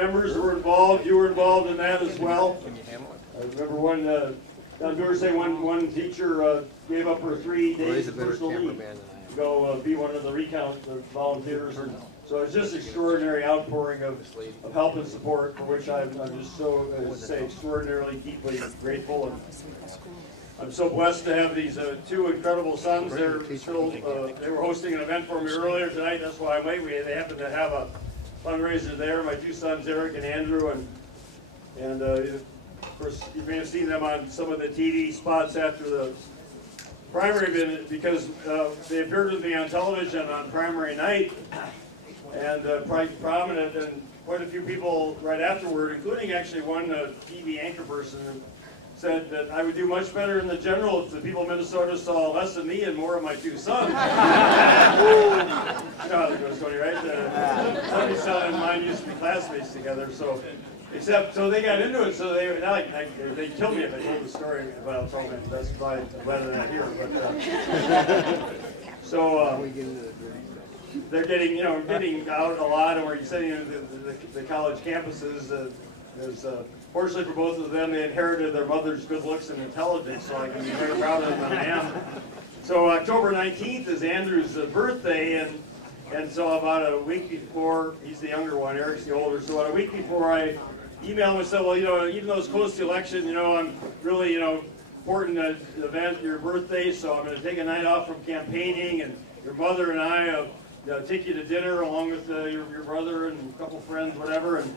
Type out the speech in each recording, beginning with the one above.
members were involved. You were involved in that as well. I remember one, Don Doer saying one teacher gave up her 3 days of personal leave to go be one of the recount volunteers. And so it's just extraordinary outpouring of help and support, for which I'm just so, say, extraordinarily, deeply grateful. And I'm so blessed to have these 2 incredible sons. They're still, they were hosting an event for me earlier tonight. That's why I'm late. They happen to have a fundraiser there. My 2 sons, Eric and Andrew, and of course you may have seen them on some of the TV spots after the primary, because they appeared with me on television on primary night, and quite prominent, and quite a few people right afterward, including actually one TV anchor person, said that I would do much better in the general if the people of Minnesota saw less of me and more of my 2 sons. You know how that goes, Tony, right? Tony's son and mine used to be classmates together, so they got into it. So they'd kill me if I told the story about Tony. That's why I'm glad they're not here. But they're getting out a lot, and we're sending them to the college campuses. Fortunately for both of them, they inherited their mother's good looks and intelligence, so I can be very proud of them than I am. So October 19th is Andrew's birthday, and so about a week before, he's the younger one, Eric's the older, so about a week before I emailed him and said, well, even though it's close to the election, I'm really, important event, your birthday, so I'm going to take a night off from campaigning, and your mother and I take you to dinner along with your brother and a couple friends, whatever. And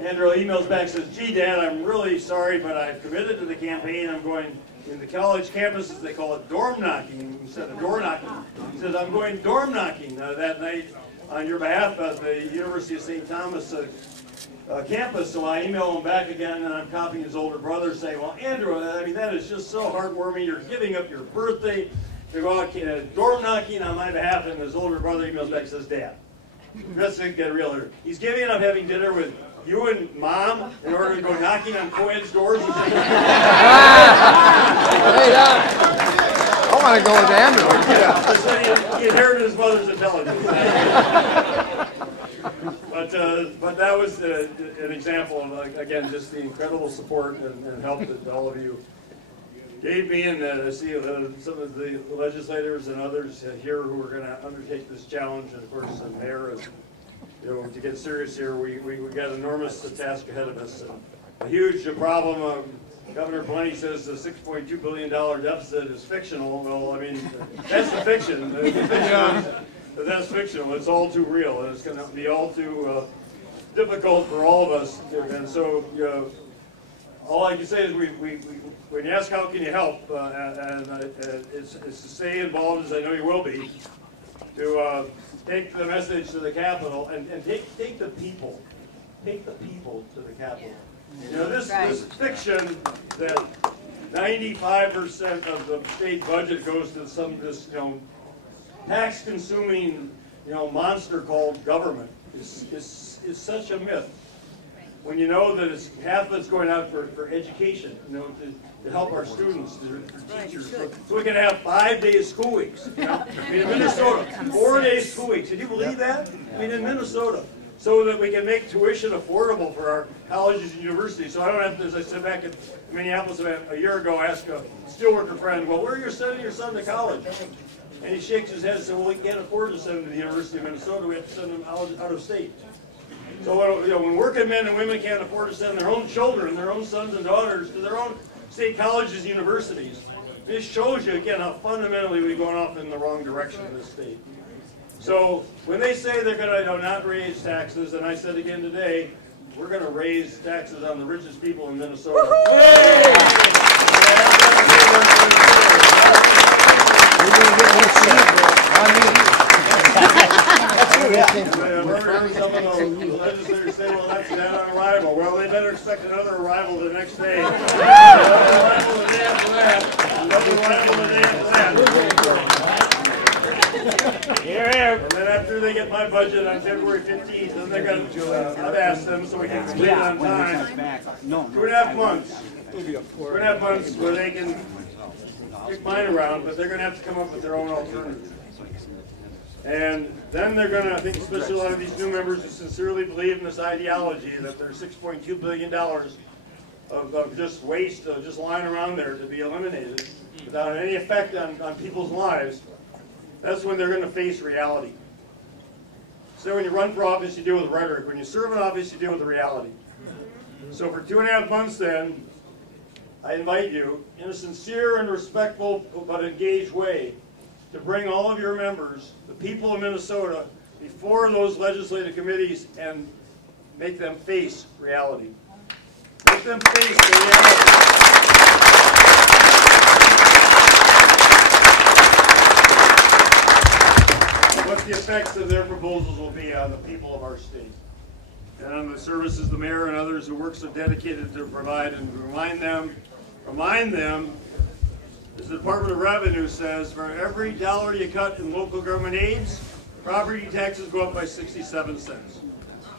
Andrew emails back, says, gee, Dad, I'm really sorry, but I've committed to the campaign. I'm going, in the college campuses, they call it dorm knocking instead of door knocking. He says, I'm going dorm knocking that night on your behalf at the University of St. Thomas campus. So I email him back again, and I'm copying his older brother, saying, well, Andrew, I mean, that is just so heartwarming. You're giving up your birthday to go out dorm knocking on my behalf. And his older brother emails back and says, Dad, let's get real here. He's giving up having dinner with you and Mom in order to go knocking on co-ed's doors and saying, I want to go with Andrew. Yeah. So he inherited his mother's intelligence. But that was an example of, again, just the incredible support and help that all of you gave me, and I see some of the legislators and others here who are going to undertake this challenge, and of course the mayor. To get serious here, we got an enormous task ahead of us. A huge problem. Governor Pawlenty says the $6.2 billion deficit is fictional. Well, I mean, that's the fiction. The fiction is, but that's fictional. It's all too real, and it's going to be all too difficult for all of us. And so, all I can say is, when you ask how can you help, it's to stay involved, as I know you will be, to take the message to the Capitol and take the people to the Capitol. This fiction that 95% of the state budget goes to this tax-consuming monster called government is such a myth. When you know that half of it's going out for education, to help our students, for teachers, so we can have 5-day school weeks. I mean, in Minnesota, 4-day school weeks. Can you believe that? I mean, in Minnesota, so that we can make tuition affordable for our colleges and universities. So I don't have to, as I said back in Minneapolis a year ago, ask a steelworker friend, well, where are you sending your son to college? And he shakes his head and says, well, we can't afford to send him to the University of Minnesota. We have to send him out of state. So when working men and women can't afford to send their own children, their own sons and daughters, to their own state colleges and universities, this shows you again how fundamentally we've gone off in the wrong direction in this state. So when they say they're going to not raise taxes, and I said again today, we're going to raise taxes on the richest people in Minnesota. Some of the legislators say, well, that's dead on arrival. Well, they better expect another arrival the next day. Another arrival the day after that. Another arrival the day after that. And then after they get my budget on February 15th, then they're going to, I've asked them so we can complete it on time. 2.5 months. 2.5 months where they can kick mine around, but they're going to have to come up with their own alternative. And then they're going to, I think, especially a lot of these new members who sincerely believe in this ideology that there's $6.2 billion of just waste, just lying around there to be eliminated without any effect on people's lives. That's when they're going to face reality. So when you run for office, you deal with rhetoric. When you serve in office, you deal with the reality. So for 2.5 months then, I invite you, in a sincere and respectful but engaged way, to bring all of your members, the people of Minnesota, before those legislative committees and make them face reality. Make them face the reality. What the effects of their proposals will be on the people of our state. And on the services the mayor and others who work so dedicated to provide, and remind them, as the Department of Revenue says, for every dollar you cut in local government aids, property taxes go up by 67 cents.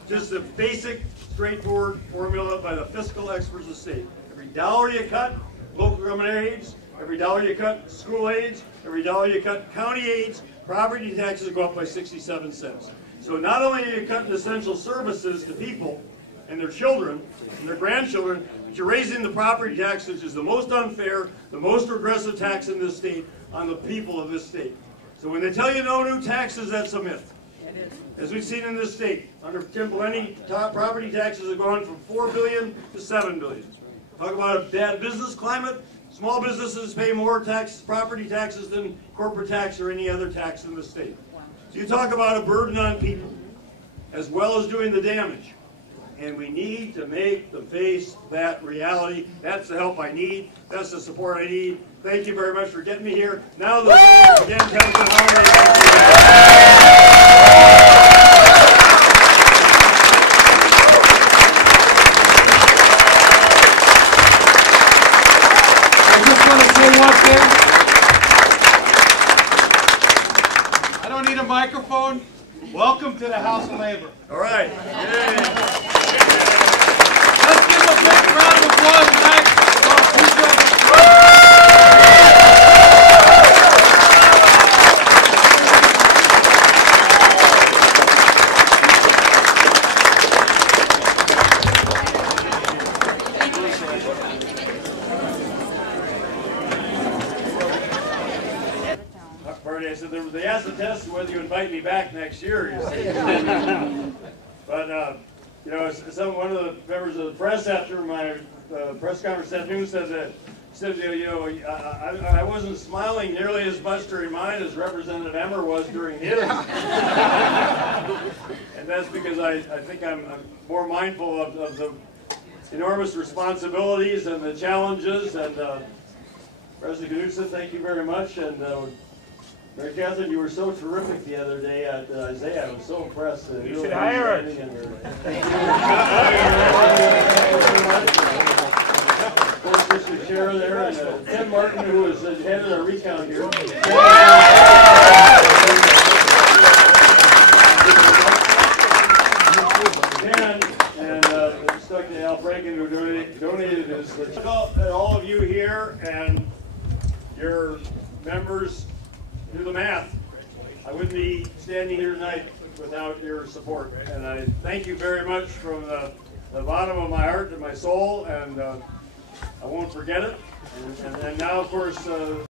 Just a basic, straightforward formula by the fiscal experts of the state. Every dollar you cut local government aids, every dollar you cut school aids, every dollar you cut county aids, property taxes go up by 67 cents. So not only are you cutting essential services to people and their children and their grandchildren, but you're raising the property tax, which is the most unfair, the most regressive tax in this state, on the people of this state. So when they tell you no new taxes, that's a myth. As we've seen in this state, under Tim Pawlenty, property taxes have gone from $4 billion to $7 billion. Talk about a bad business climate. Small businesses pay more property taxes than corporate tax or any other tax in the state. So you talk about a burden on people, as well as doing the damage. And we need to make them face that reality. That's the help I need. That's the support I need. Thank you very much for getting me here. Now the again, Councilman I don't need a microphone. Welcome to the House of Labor. All right. Yay. Let's give a big round of applause tonight. I said they asked the test whether you invite me back next year. You see. But you know, one of the members of the press after my press conference this afternoon said you know, I wasn't smiling nearly as much during mine as Representative Emmer was during his. And that's because I think I'm more mindful of the enormous responsibilities and the challenges. And President Knudsen, thank you very much. And Mary Catherine, you were so terrific the other day at Isaiah. I was so impressed. You should hire her. Of course, Mr. Chair there, and Tim Martin, who was head of the recount here. And stuck to Al Franken, who donated his. All of you here and your members. Do the math. I wouldn't be standing here tonight without your support. And I thank you very much from the bottom of my heart and my soul, and I won't forget it. And now, of course,